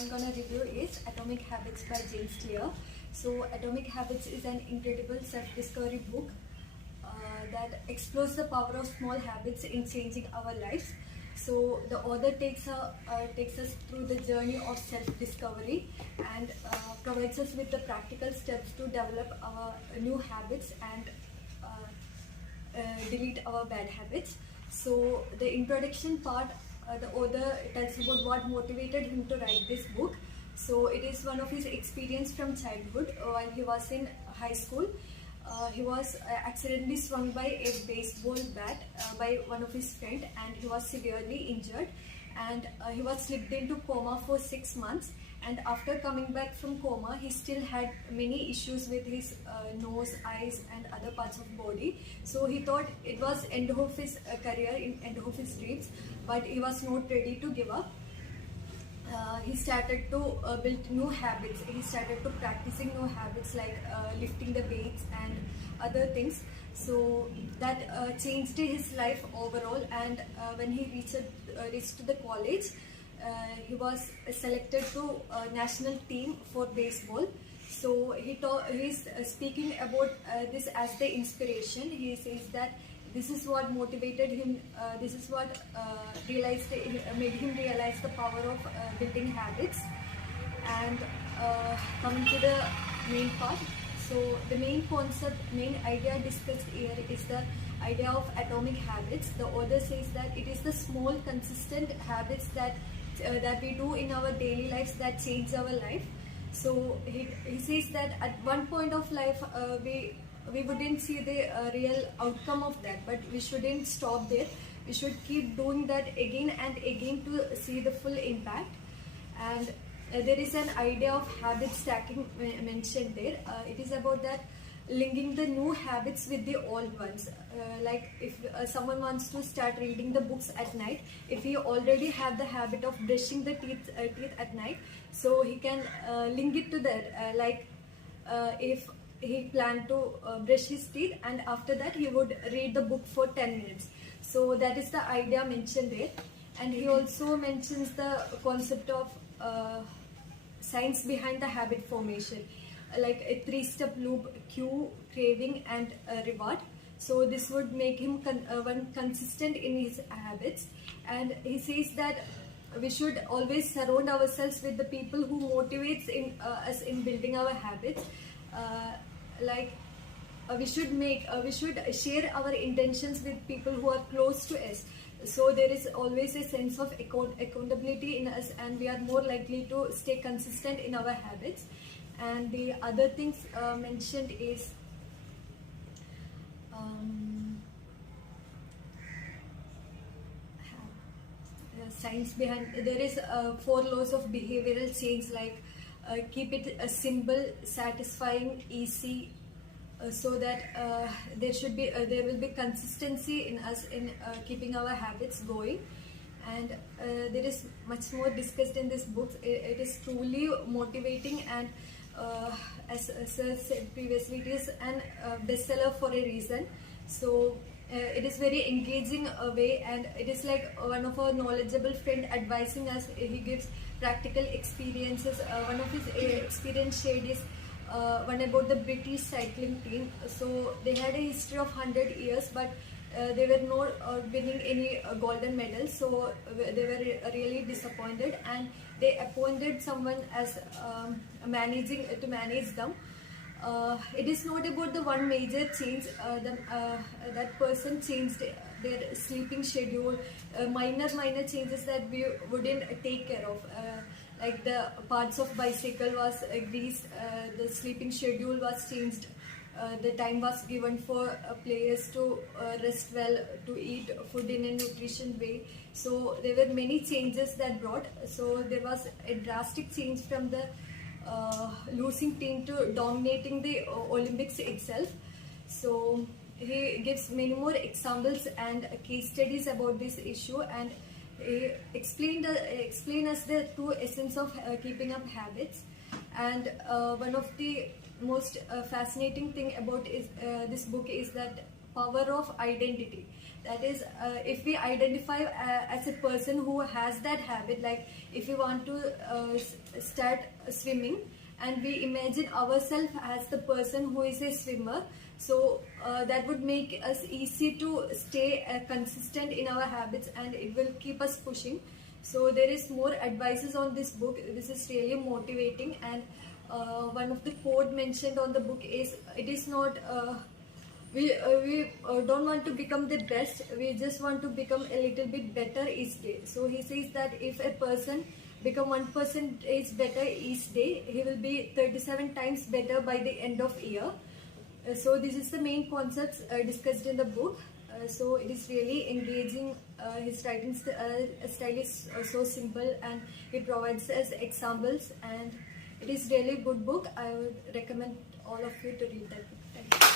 I'm gonna review is Atomic Habits by James Clear. So Atomic Habits is an incredible self-discovery book that explores the power of small habits in changing our lives. So the author takes us through the journey of self-discovery and provides us with the practical steps to develop our new habits and delete our bad habits. So the introduction part, the author tells about what motivated him to write this book. So it is one of his experience from childhood. While he was in high school, he was accidentally swung by a baseball bat by one of his friends, and he was severely injured, and he was slipped into coma for 6 months. And after coming back from coma, he still had many issues with his nose, eyes and other parts of body. So he thought it was end of his career, end of his dreams, but he was not ready to give up. He started to build new habits. He started to practicing new habits like lifting the weights and other things. So that changed his life overall. And when he reached the college, he was selected to national team for baseball. So he's speaking about this as the inspiration. He says that this is what motivated him, this is what made him realize the power of building habits. And coming to the main part, so the main idea discussed here is the idea of atomic habits. The author says that it is the small consistent habits that we do in our daily lives that change our life. So he says that at one point of life we wouldn't see the real outcome of that, but we shouldn't stop there. We should keep doing that again and again to see the full impact. And there is an idea of habit stacking mentioned there. It is about that linking the new habits with the old ones. Like if someone wants to start reading the books at night, if he already have the habit of brushing the teeth at night, so he can link it to that. If he planned to brush his teeth, and after that he would read the book for 10 minutes. So that is the idea mentioned there. And he also mentions the concept of science behind the habit formation, like a 3-step loop: cue, craving and reward. So this would make him consistent in his habits. And he says that we should always surround ourselves with the people who motivates us in building our habits. We should share our intentions with people who are close to us. So there is always a sense of accountability in us, and we are more likely to stay consistent in our habits. And the other things mentioned is science behind. There is 4 laws of behavioral change, like keep it simple, satisfying, easy, so that there will be consistency in us in keeping our habits going. And there is much more discussed in this book. It is truly motivating, and as Sir said previously, it is an bestseller for a reason. So it is very engaging way, and it is like one of our knowledgeable friend advising us. He gives practical experiences. One of his experience shared is one about the British cycling team. So they had a history of 100 years, but they were not winning any golden medals. So they were really disappointed, and they appointed someone as to manage them. It is not about the one major change. That person changed their sleeping schedule, minor changes that we wouldn't take care of. Like the parts of bicycle was greased, the sleeping schedule was changed, the time was given for players to rest well, to eat food in a nutrition way. So there were many changes that brought. So there was a drastic change from the losing team to dominating the Olympics itself. So he gives many more examples and case studies about this issue, and explain us the true essence of keeping up habits. And one of the most fascinating thing about this book is that power of identity. That is, if we identify as a person who has that habit, like if we want to start swimming and we imagine ourselves as the person who is a swimmer, so that would make us easy to stay consistent in our habits, and it will keep us pushing. So there is more advices on this book. This is really motivating, and one of the quote mentioned on the book is, it is not we don't want to become the best, we just want to become a little bit better each day. So he says that if a person become 1% better each day, he will be 37 times better by the end of year. So this is the main concepts discussed in the book. So it is really engaging. His writing style is so simple, and he provides us examples, and it is really a good book. I would recommend all of you to read that book. Thank you.